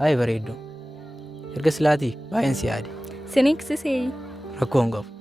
Hai bareeddu. Erga silaatii baay'een si yaade. Siniksisee. Rakkoo hin qabu.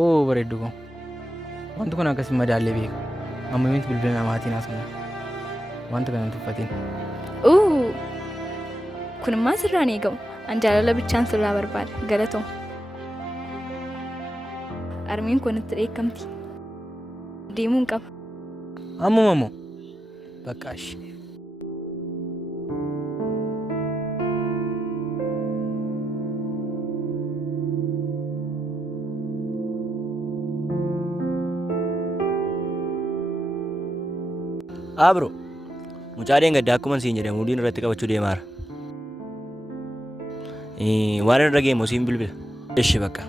Oo bareeddu kun. Wanti kun akkasii madaallee beeka. Amma miti bilbila namaatiin haasofna. Wanta kana hin tuffatin. Kun immoo sirraan eegamu. An jaalala bichaan sirraa barbaada. Galatoom. Armiin kun itti dheekkamti. Deemuun qaba. Ammuma moo? Baqqaash. Bro, mucaaleen gaddaa akkuma siin jedhe mudiin irratti qabachuu deemaara. Waan irra geemu siin bilbila. Eshi bakka.